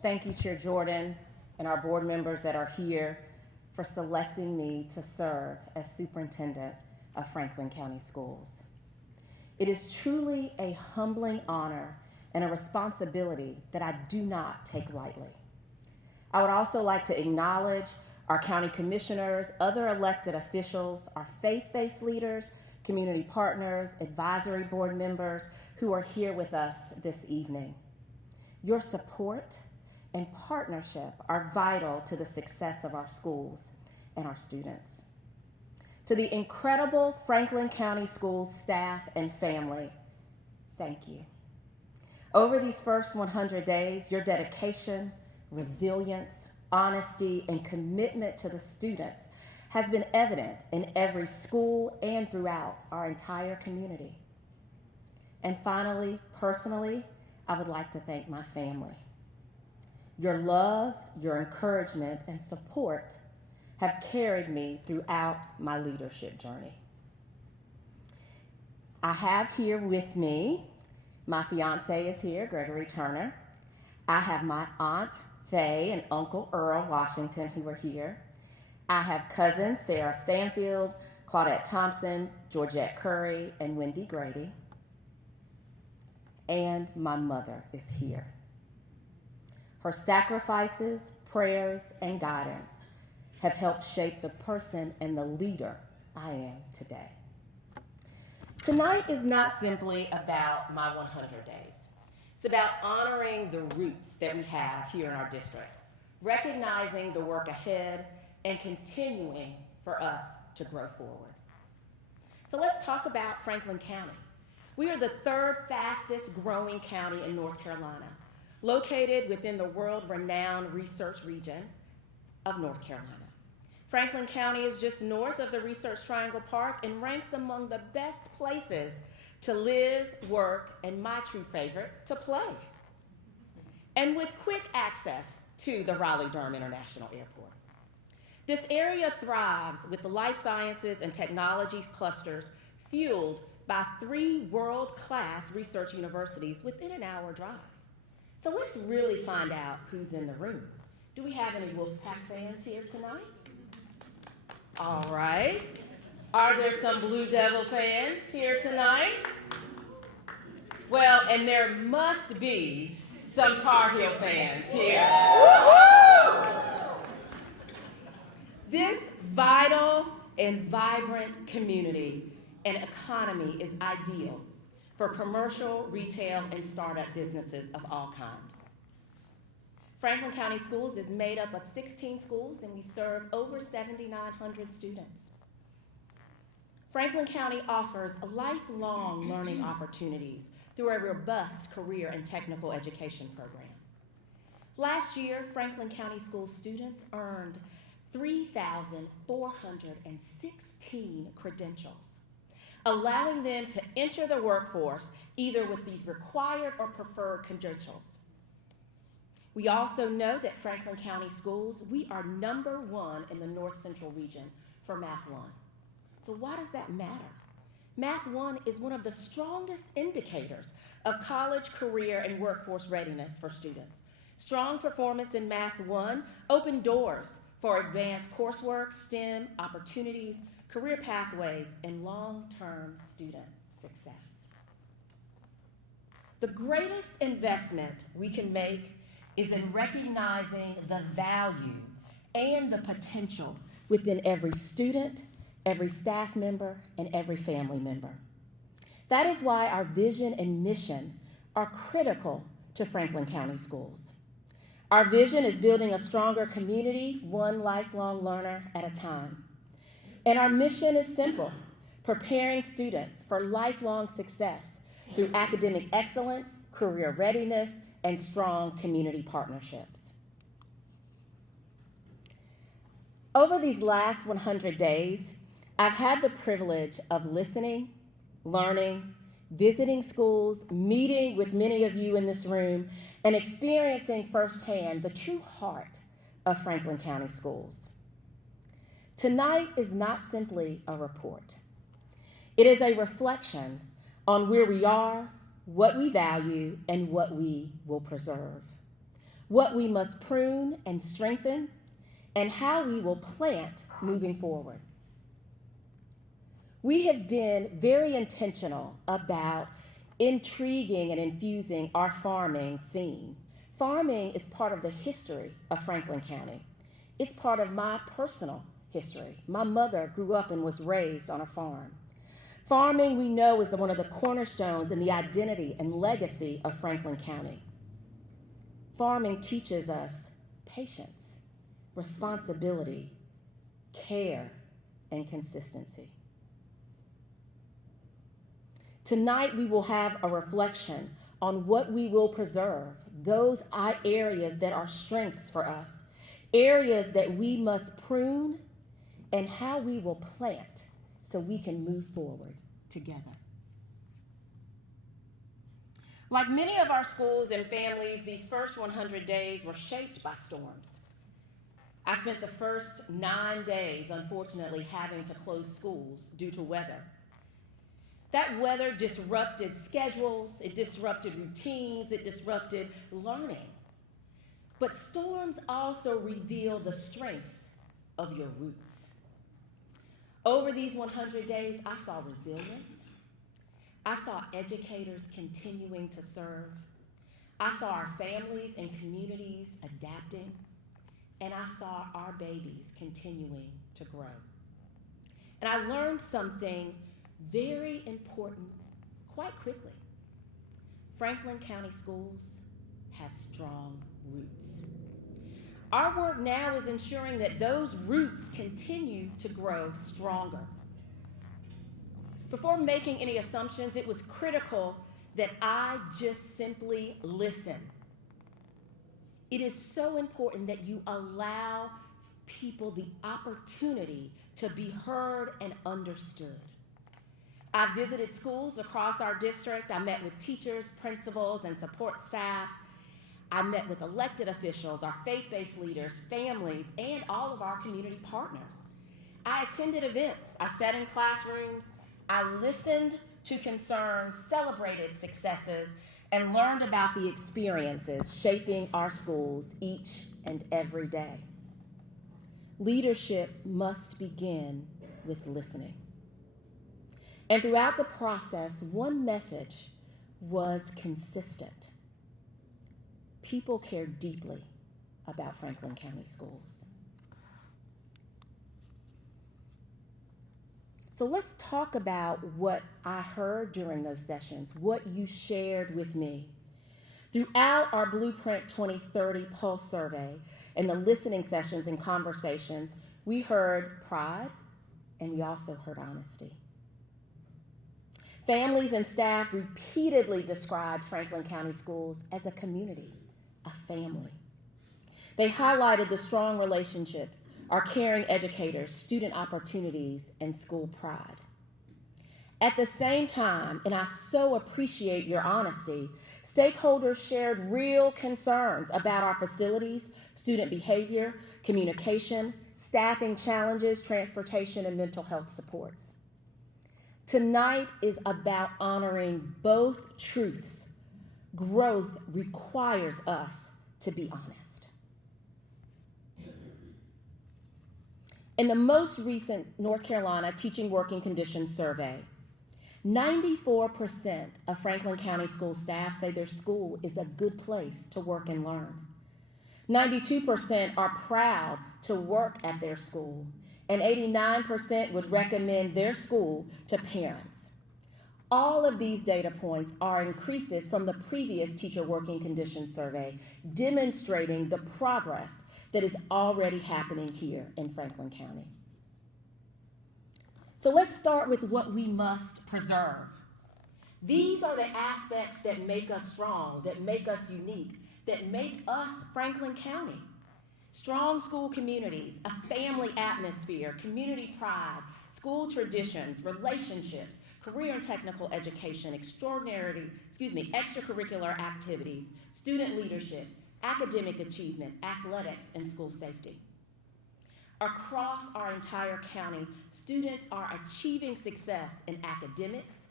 Thank you, Chair Jordan, and our board members that are here for selecting me to serve as Superintendent of Franklin County Schools. It is truly a humbling honor and a responsibility that I do not take lightly. I would also like to acknowledge our county commissioners, other elected officials, our faith-based leaders, community partners, advisory board members who are here with us this evening. Your support and partnership are vital to the success of our schools and our students. To the incredible Franklin County Schools staff and family, thank you. Over these first 100 days, your dedication, resilience, honesty, and commitment to the students has been evident in every school and throughout our entire community. And finally, personally, I would like to thank my family. Your love, your encouragement, and support have carried me throughout my leadership journey. I have here with me, my fiance is here, Gregory Turner. I have my Aunt Faye and Uncle Earl Washington who are here. I have cousins Sarah Stanfield, Claudette Thompson, Georgette Curry, and Wendy Grady. And my mother is here. Her sacrifices, prayers, and guidance have helped shape the person and the leader I am today. Tonight is not simply about my 100 days. It's about honoring the roots that we have here in our district, recognizing the work ahead, and continuing for us to grow forward. So let's talk about Franklin County. We are the third fastest growing county in North Carolina, located within the world-renowned research region of North Carolina. Franklin County is just north of the Research Triangle Park and ranks among the best places to live, work, and my true favorite, to play. And with quick access to the Raleigh-Durham International Airport. This area thrives with the life sciences and technology clusters fueled by 3 world-class research universities within an hour drive. So let's really find out who's in the room. Do we have any Wolfpack fans here tonight? All right. Are there some Blue Devil fans here tonight? Well, and there must be some Tar Heel fans here. This vital and vibrant community and economy is ideal for commercial, retail, and startup businesses of all kinds. Franklin County Schools is made up of 16 schools, and we serve over 7,900 students. Franklin County offers lifelong learning opportunities through a robust career and technical education program. Last year, Franklin County School students earned 3,416 credentials, allowing them to enter the workforce either with these required or preferred credentials. We also know that Franklin County Schools, we are #1 in the North Central region for Math 1. So why does that matter? Math 1 is one of the strongest indicators of college, career, and workforce readiness for students. Strong performance in Math 1 opened doors for advanced coursework, STEM opportunities, career pathways, and long-term student success. The greatest investment we can make is in recognizing the value and the potential within every student, every staff member, and every family member. That is why our vision and mission are critical to Franklin County Schools. Our vision is building a stronger community, one lifelong learner at a time. And our mission is simple: preparing students for lifelong success through academic excellence, career readiness, and strong community partnerships. Over these last 100 days, I've had the privilege of listening, learning, visiting schools, meeting with many of you in this room, and experiencing firsthand the true heart of Franklin County Schools. Tonight is not simply a report. It is a reflection on where we are, what we value, and what we will preserve. what we must prune and strengthen, and how we will plant moving forward. We have been very intentional about intriguing and infusing our farming theme. Farming is part of the history of Franklin County. It's part of my personal history. My mother grew up and was raised on a farm. Farming, we know, is one of the cornerstones in the identity and legacy of Franklin County. Farming teaches us patience, responsibility, care, and consistency. Tonight, we will have a reflection on what we will preserve, those areas that are strengths for us, areas that we must prune, and how we will plant so we can move forward together. Like many of our schools and families, these first 100 days were shaped by storms. I spent the first 9 days, unfortunately, having to close schools due to weather. That weather disrupted schedules, it disrupted routines, it disrupted learning. But storms also reveal the strength of your roots. Over these 100 days, I saw resilience. I saw educators continuing to serve. I saw our families and communities adapting. And I saw our babies continuing to grow. And I learned something very important quite quickly. Franklin County Schools has strong roots. Our work now is ensuring that those roots continue to grow stronger. Before making any assumptions, it was critical that I just simply listen. It is so important that you allow people the opportunity to be heard and understood. I visited schools across our district. I met with teachers, principals, and support staff. I met with elected officials, our faith-based leaders, families, and all of our community partners. I attended events. I sat in classrooms. I listened to concerns, celebrated successes, and learned about the experiences shaping our schools each and every day. Leadership must begin with listening. And throughout the process, one message was consistent. People care deeply about Franklin County Schools. So let's talk about what I heard during those sessions, what you shared with me. Throughout our Blueprint 2030 Pulse survey and the listening sessions and conversations, we heard pride and we also heard honesty. Families and staff repeatedly described Franklin County Schools as a community, a family. They highlighted the strong relationships, our caring educators, student opportunities, and school pride. At the same time, and I so appreciate your honesty, stakeholders shared real concerns about our facilities, student behavior, communication, staffing challenges, transportation, and mental health supports. Tonight is about honoring both truths. Growth requires us to be honest. In the most recent North Carolina Teaching Working Conditions survey, 94% of Franklin County School staff say their school is a good place to work and learn. 92% are proud to work at their school, and 89% would recommend their school to parents. All of these data points are increases from the previous Teacher Working Conditions survey, demonstrating the progress that is already happening here in Franklin County. So let's start with what we must preserve. These are the aspects that make us strong, that make us unique, that make us Franklin County. Strong school communities, a family atmosphere, community pride, school traditions, relationships, career and technical education, extracurricular activities, student leadership, academic achievement, athletics, and school safety. Across our entire county, students are achieving success in academics,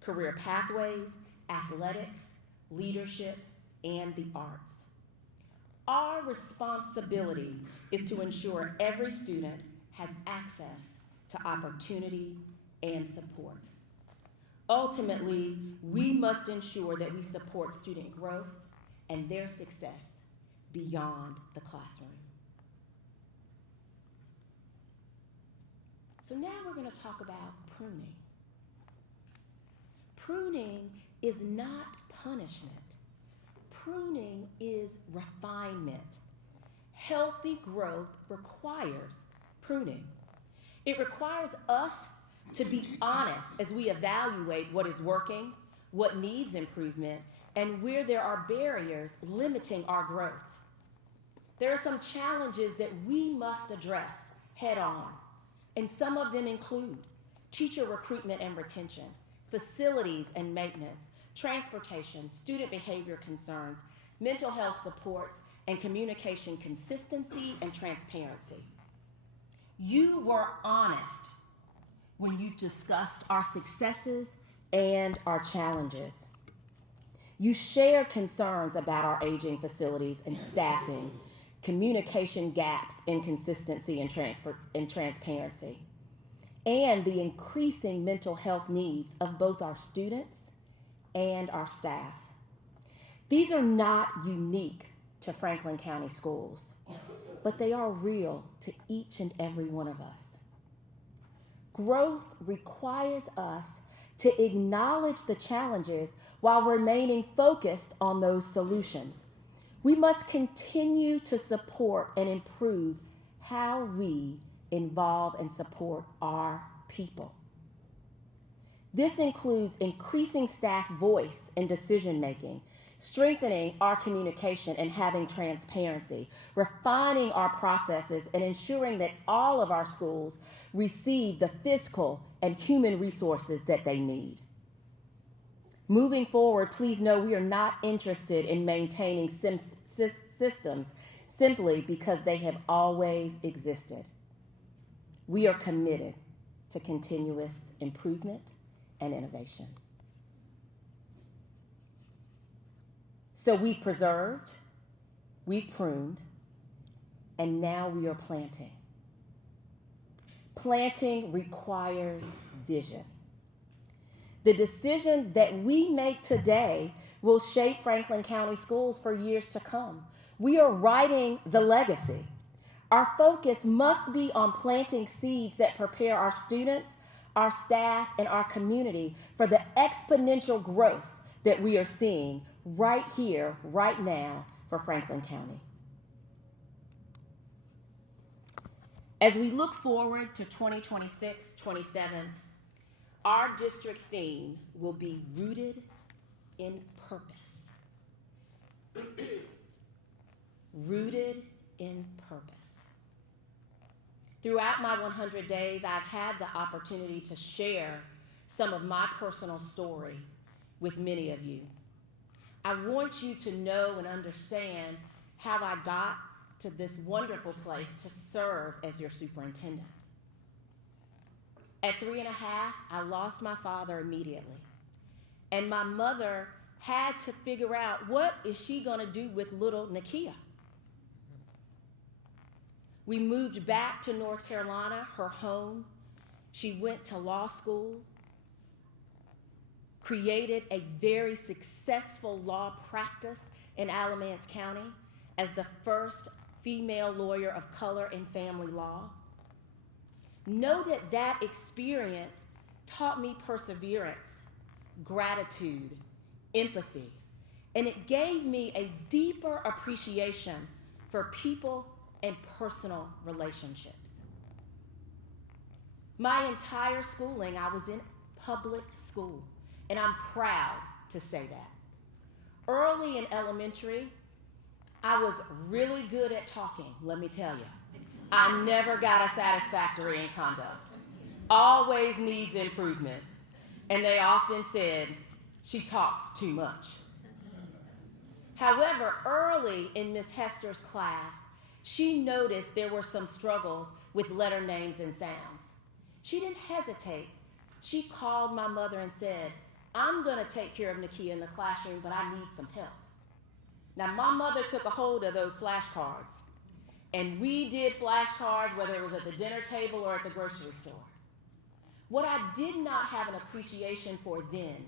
career pathways, athletics, leadership, and the arts. Our responsibility is to ensure every student has access to opportunity and support. Ultimately, we must ensure that we support student growth and their success beyond the classroom. So now we're going to talk about pruning. Pruning is not punishment. Pruning is refinement. Healthy growth requires pruning. It requires us to be honest as we evaluate what is working, what needs improvement, and where there are barriers limiting our growth. There are some challenges that we must address head on, and some of them include teacher recruitment and retention, facilities and maintenance, transportation, student behavior concerns, mental health supports, and communication consistency and transparency. You were honest when you discussed our successes and our challenges. You shared concerns about our aging facilities and staffing, communication gaps, inconsistency, and transparency, and the increasing mental health needs of both our students and our staff. These are not unique to Franklin County Schools, but they are real to each and every one of us. Growth requires us to acknowledge the challenges while remaining focused on those solutions. We must continue to support and improve how we involve and support our people. This includes increasing staff voice in decision making, strengthening our communication and having transparency, refining our processes, and ensuring that all of our schools receive the physical and human resources that they need. Moving forward, please know we are not interested in maintaining systems simply because they have always existed. We are committed to continuous improvement and innovation. So we've preserved, we've pruned, and now we are planting. Planting requires vision. The decisions that we make today will shape Franklin County Schools for years to come. We are writing the legacy. Our focus must be on planting seeds that prepare our students, our staff, and our community for the exponential growth that we are seeing right here, right now for Franklin County. As we look forward to 2026-27, our district theme will be rooted in purpose. Rooted in purpose. Throughout my 100 days, I've had the opportunity to share some of my personal story with many of you. I want you to know and understand how I got to this wonderful place to serve as your superintendent. At 3.5, I lost my father immediately. And my mother had to figure out, what is she going to do with little Nakia? We moved back to North Carolina, her home. She went to law school, created a very successful law practice in Alamance County as the first female lawyer of color in family law. Know that that experience taught me perseverance, gratitude, empathy, and it gave me a deeper appreciation for people and personal relationships. My entire schooling, I was in public school, and I'm proud to say that. Early in elementary, I was really good at talking, let me tell you. I never got a satisfactory in conduct. Always needs improvement. And they often said, she talks too much. However, early in Miss Hester's class, she noticed there were some struggles with letter names and sounds. She didn't hesitate. She called my mother and said, I'm going to take care of Nakia in the classroom, but I need some help. Now, my mother took a hold of those flashcards, and we did flashcards, whether it was at the dinner table or at the grocery store. What I did not have an appreciation for then,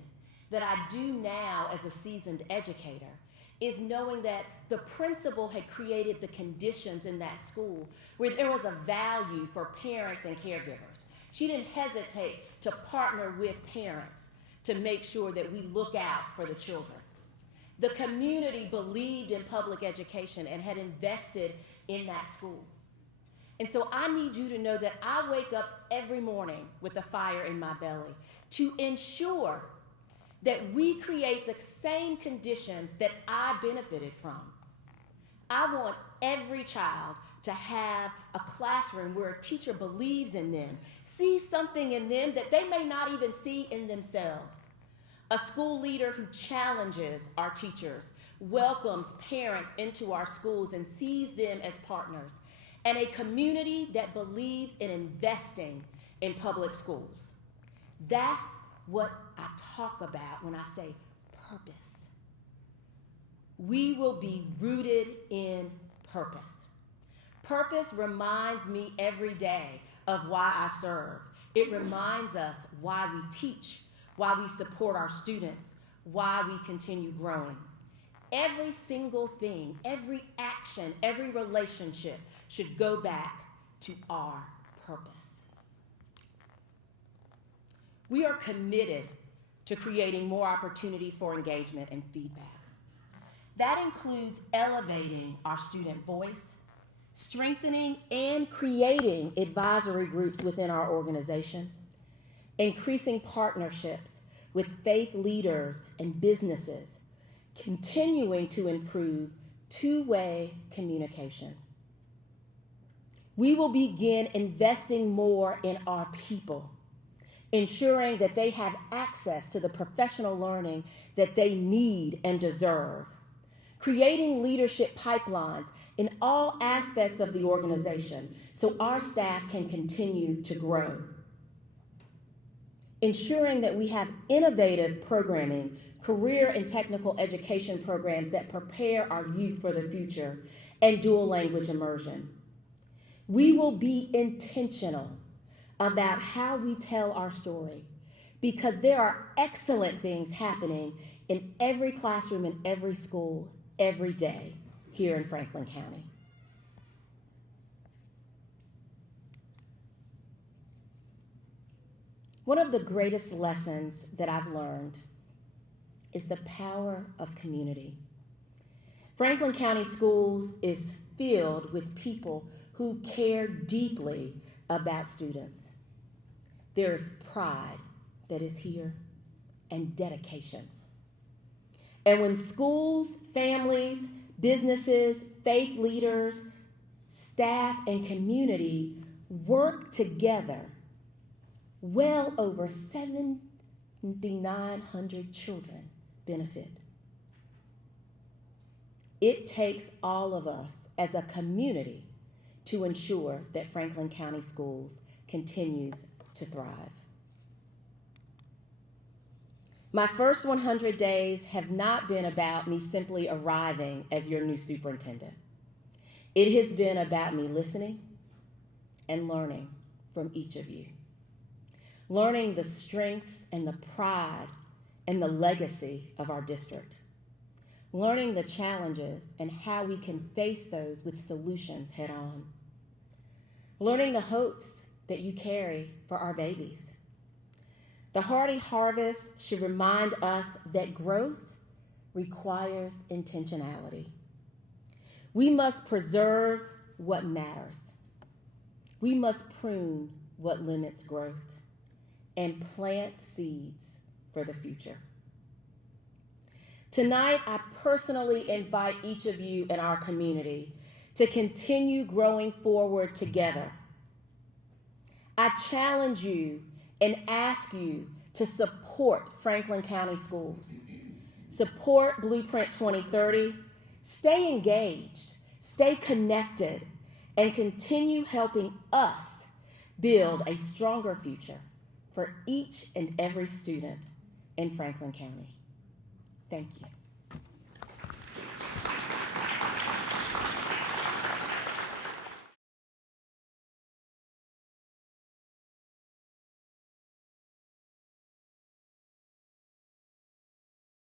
that I do now as a seasoned educator, is knowing that the principal had created the conditions in that school where there was a value for parents and caregivers. She didn't hesitate to partner with parents to make sure that we look out for the children. The community believed in public education and had invested in that school. And so I need you to know that I wake up every morning with a fire in my belly to ensure that we create the same conditions that I benefited from. I want every child to have a classroom where a teacher believes in them, sees something in them that they may not even see in themselves. A school leader who challenges our teachers, welcomes parents into our schools and sees them as partners, and a community that believes in investing in public schools. That's what I talk about when I say purpose. We will be rooted in purpose. Purpose reminds me every day of why I serve. It reminds us why we teach, why we support our students, why we continue growing. Every single thing, every action, every relationship should go back to our purpose. We are committed to creating more opportunities for engagement and feedback. That includes elevating our student voice, strengthening and creating advisory groups within our organization, increasing partnerships with faith leaders and businesses, continuing to improve two-way communication. We will begin investing more in our people, ensuring that they have access to the professional learning that they need and deserve, creating leadership pipelines in all aspects of the organization so our staff can continue to grow, ensuring that we have innovative programming, career and technical education programs that prepare our youth for the future, and dual language immersion. We will be intentional about how we tell our story because there are excellent things happening in every classroom in every school every day here in Franklin County. One of the greatest lessons that I've learned is the power of community. Franklin County Schools is filled with people who care deeply about students. There is pride that is here and dedication. And when schools, families, businesses, faith leaders, staff, and community work together, well over 7,900 children benefit. It takes all of us as a community to ensure that Franklin County Schools continues to thrive. My first 100 days have not been about me simply arriving as your new superintendent. It has been about me listening and learning from each of you. Learning the strengths and the pride and the legacy of our district. Learning the challenges and how we can face those with solutions head on. Learning the hopes that you carry for our babies. The Hardy Harvest should remind us that growth requires intentionality. We must preserve what matters. We must prune what limits growth and plant seeds for the future. Tonight, I personally invite each of you in our community to continue growing forward together. I challenge you and ask you to support Franklin County Schools. Support Blueprint 2030. Stay engaged, stay connected, and continue helping us build a stronger future for each and every student in Franklin County. Thank you.